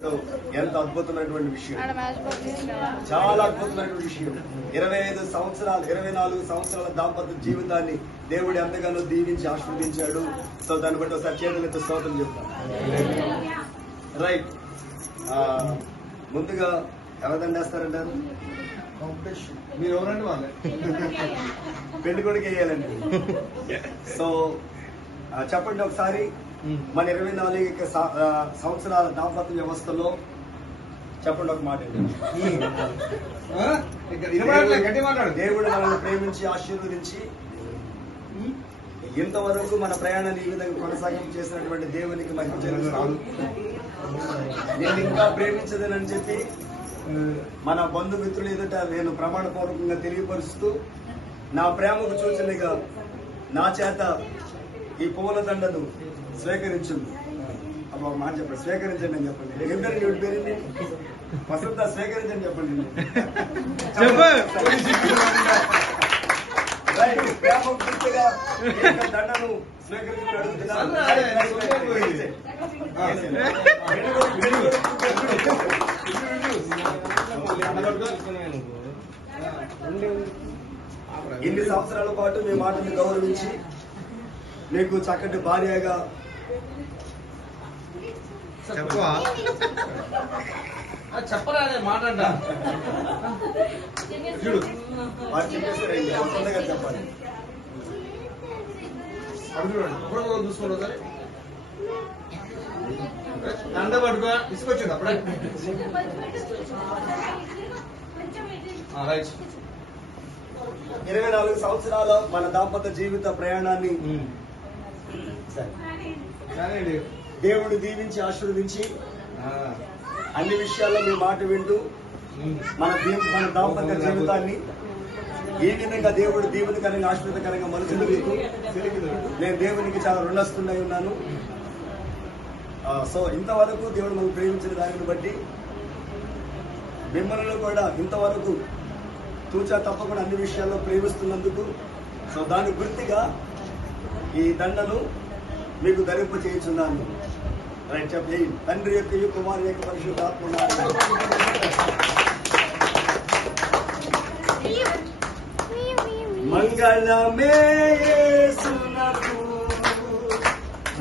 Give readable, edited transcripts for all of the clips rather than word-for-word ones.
ఎంత అద్భుతమైనటువంటి విషయం, చాలా అద్భుతమైనటువంటి విషయం. 25 సంవత్సరాలు 24 సంవత్సరాల దాంపత్య జీవితాన్ని దేవుడు ఎంతగానో దీవించి ఆశీర్వదించాడు. సో దాన్ని బట్టి ఒకసారి చేతులతో స్తోత్రం చెప్తాను. రైట్, ముందుగా ఎవరిదండి వేస్తారంటారు? మీరు ఎవరండి? వాళ్ళే పెళ్లి కొడుకు వేయాలండి. సో చెప్పండి ఒకసారి, మన 24 సంవత్సరాల దాంపత్య వ్యవస్థలో చెప్పండి ఒక మాట. దేవుడు మనల్ని ప్రేమించి ఆశీర్వదించి ఇంతవరకు మన ప్రయాణాన్ని ఈ విధంగా కొనసాగింపు చేసినటువంటి దేవునికి మహిమ చెల్లిస్తాను. నేను ఇంకా ప్రేమించదనని చెప్పి మన బంధుమిత్రులు ఎదుట నేను ప్రమాణపూర్వకంగా తెలియపరుస్తూ నా ప్రేమకు సూచనగా నా చేత ఈ పూల దండను స్వీకరించు. అప్పుడు ఒక మాట చెప్పండి, స్వీకరించండి అని చెప్పండి. ఎవరి నీ పేరుంది? వసంత స్వీకరించండి చెప్పండి. ప్రేమ గుర్తుగా దండను స్వీకరించడం ఇన్ని సంవత్సరాల పాటు మీ మాటని గౌరవించి మీకు చక్కటి భార్యగా చెప్పరాదే మాట్లాడ చెప్పాలి. చూసుకోండి సరే, దండ పట్టుకో తీసుకొచ్చింది అప్పుడే. రైట్, 24 సంవత్సరాల మన దాంపత్య జీవిత ప్రయాణాన్ని దేవుడు దీవించి ఆశీర్వదించి అన్ని విషయాల్లో మీ మాట వింటూ మన దాంపత్య జీవితాన్ని ఏ విధంగా దేవుడు దీవెనకరంగా ఆశీర్వదకరంగా మలుచుకుంటూ నేను దేవునికి చాలా రుణస్తున్నై ఉన్నాను. సో ఇంతవరకు దేవుడు మనం ప్రేమించిన దానిని బట్టి మిమ్మల్ని కూడా ఇంతవరకు తూచా తప్పకుండా అన్ని విషయాల్లో ప్రేమిస్తున్నందుకు సో దాని గుర్తుగా ఈ దండను మీకు ధరింప చేయించున్నాను. రైట్, చెప్పి తండ్రి యొక్క కుమారు యొక్క పరిశుద్ధాత్మ మంగళమే యేసునకు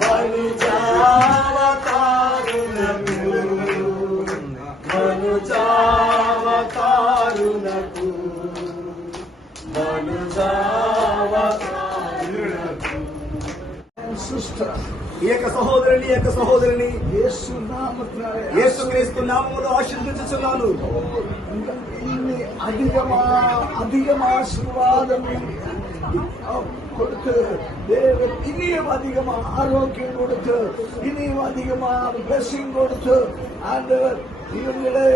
మనుజావతారునకు మనుజావతారునకు మనుజావతారునకు ఈ యొక్క సహోదరుని యేసుక్రీస్తు నామములో ఆశీర్వదించుచున్నాను. அதிகமா கொடுத்து தேவன் இனியும் அதிகமா ஆரோக்கியம் கொடுத்து இனியும் அதிகமா பிளஸிங் கொடுத்து ஆண்டவர் இவங்களை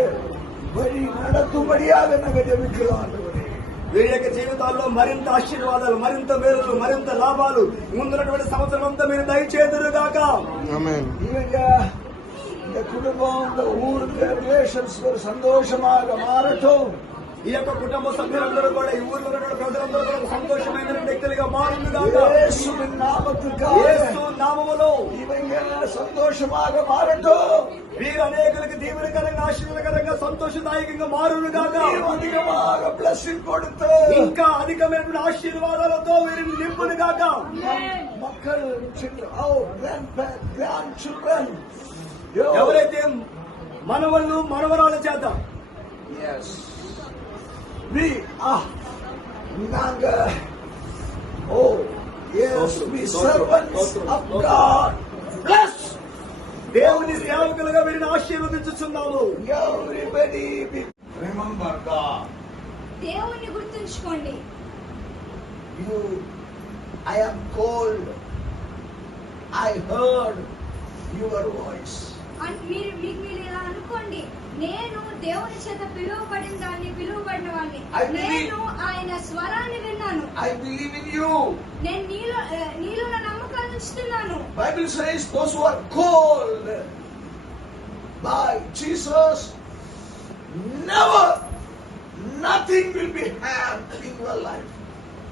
வழி நடத்தும்படியாக நாங்கள் ஜெபிக்கிறோம். వీరి యొక్క జీవితాల్లో మరింత ఆశీర్వాదాలు, మరింత మేలులు, మరింత లాభాలు ముందున్నటువంటి సంవత్సరం అంతా మీరు దయచేదురుగాక. இவங்க இந்த குடும்பம், இந்த ஊருக்கு ரிலேஷன்ஸ் ஒரு சந்தோஷமாக மாறட்டும். ఈ యొక్క కుటుంబ సభ్యులందరూ కూడా ఈ ఊర్లో ఉన్నటువంటి ప్రజలందరూ కూడా సంతోషమైన వ్యక్తులుగా మారుగాక. యేసువిன் నామములో యేసు నామములో ఇవங்க సంతోషமாக మారட்டும். వీరు అనేకులకు దీవెనకరంగా ఆశీర్వాదకరంగా సంతోషదాయకంగా మారుగాక. அதிகமாக blessing கொடுத்து ఇంకా అధికమైనటువంటి ఆశీర్వాదాలతో వీరిని నింపునుగాక. மக்கள் గ్రాండ్ చిల్డ్రన్ ఎవరైతే మనవళ్ళు మనవరాల చేత దేవుని సేవకులుగా వీరిని ఆశీర్వదించుచున్నాము. దేవుని గుర్తుంచుకోండి. I am called. I heard your voice. మీకు ఇలా అనుకోండి, నేను దేవుని చేత పిలువబడిన వాడిని, నేను ఆయన స్వరాన్ని విన్నాను. I believe in you. నేను నీలో నా నమ్మకాన్ని ఉంచుతున్నాను. Bible says those who are called by Jesus, never, nothing will be harmed in your life.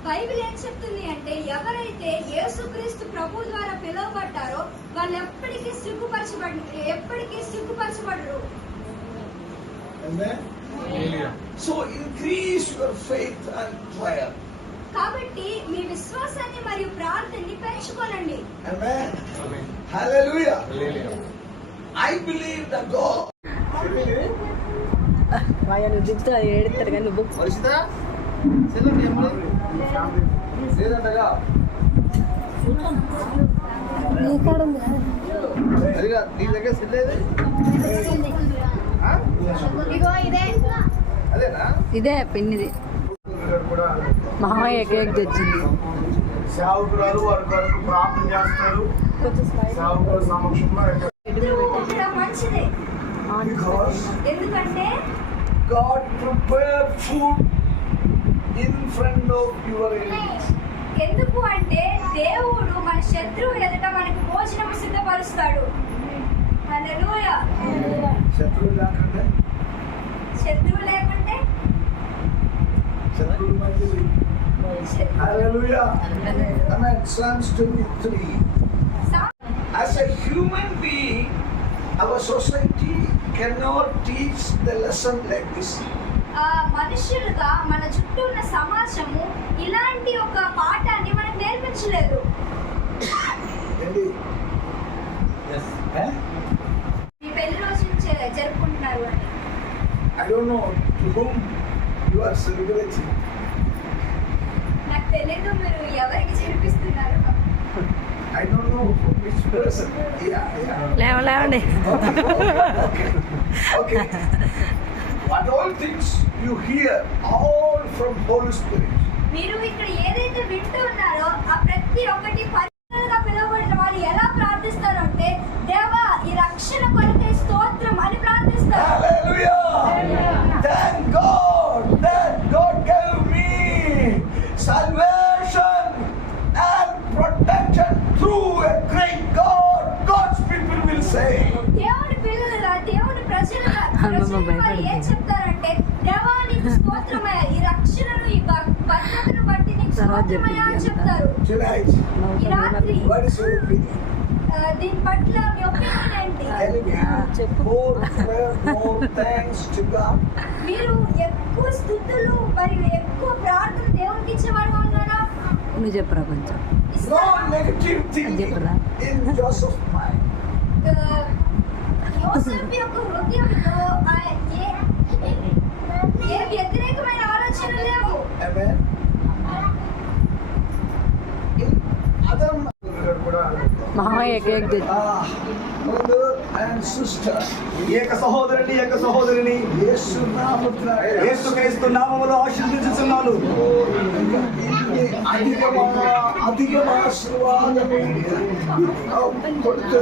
Bible ఏం చెప్తుంది అంటే, ఎవరైతే యేసుక్రీస్తు ప్రభు ద్వారా పిలువబడ్డారో వాళ్ళు ఎప్పటికీ సిగ్గుపరచబడరు. Amen. So increase your faith and prayer. కాబట్టి మీ విశ్వాసాన్ని మరియు ప్రార్థనని పెంచుకోనండి. Amen. Hallelujah. I believe that God. నువ్వు దిగుతా ఏడుతారు కానీ నువ్వు పరిస్థిత సెల్లండి ఏమో లేదంటగా అదిగా నీ దగ్గర సెల్లేది ఇగో ఇదే అదేనా ఇదే పిన్నిది మామయ్య కేక్ తెచ్చింది. సేవకురాలు వారి కొరకు ప్రార్థన చేస్తారు. సేవకుల సమక్షంలో ఇక్కడ మంచిదే. Because ఎందుకంటే God prepared food in front of your enemies. ఎందుకు అంటే దేవుడు మన శత్రువు ఎదుట మనకు భోజనం సిద్ధపరుస్తాడు. హల్లెలూయా. శత్రువు లేకుండా శత్రువు లేకుంటే శత్రువు మంచిది. Hallelujah. Amen. Psalms 23. As a human being, our society cannot teach the lesson like this. మనుషులుగా మన చుట్టూ ఉన్న సమాజము ఇలాంటి ఒక పాఠాన్ని మనకు నేర్పించలేదు. Really? Eh? మీ పెళ్లి రోజు జరుపుకుంటున్నారు అని I don't know to whom you are celebrating. నాకు తెలియదు మీరు ఎవరికి జరిపిస్తున్నారు. I don't know which person. Yeah. లేవండి. Okay. But all things you hear, all from Holy Spirit. మీరు ఇక్కడ ఏదైతే వింటూ ఉన్నారో ఆ ప్రతి ఒక్కటి పరిశుద్ధంగా పిలువబడిన వారు ఎలా ప్రార్థిస్తారు అంటే దేవా ఈ రక్షణ కొరకై స్తోత్రం అని ప్రార్థిస్తారు. Hallelujah. Thank God that God gave me salvation and protection through a great God. God's people will say. దేవుని పిల్లలుగా దేవుని ప్రజలుగా వారు ఏం చెప్తారంటే దేవా నీకు స్తోత్రమయ్యా ఈ రక్షణను ఈ భద్రతను బట్టి నీకు స్తోత్రమయ్యా అని చెప్తారు. Tonight, ఈ రాత్రి what is your opinion? దీని పట్ల మీ ఒపీనియన్ ఏంటి? Telling you more prayer, more thanks to God. మీరు ఎక్కువ స్తుతులు మరియు ఎక్కువ ప్రార్థన దేవునికి ఇచ్చేవారుగా ఉన్నారా? నువ్వు చెప్పురా కొంచెం. No negative thinking in Joseph's mind. యోసేపు యొక్క హృదయంలో ఏ వ్యతిరేకమైన ఆలోచనలు లేవు. Amen. In other మామయ్య కేక్ తెచ్చింది. brother and sister, ఏక సహోదరుని ఏక సహోదరిని యేసు నామమున యేసుక్రీస్తు నామములో ఆశీర్వదించుచున్నాను. అధికమైన ఆశీర్వాదము కొడుతూ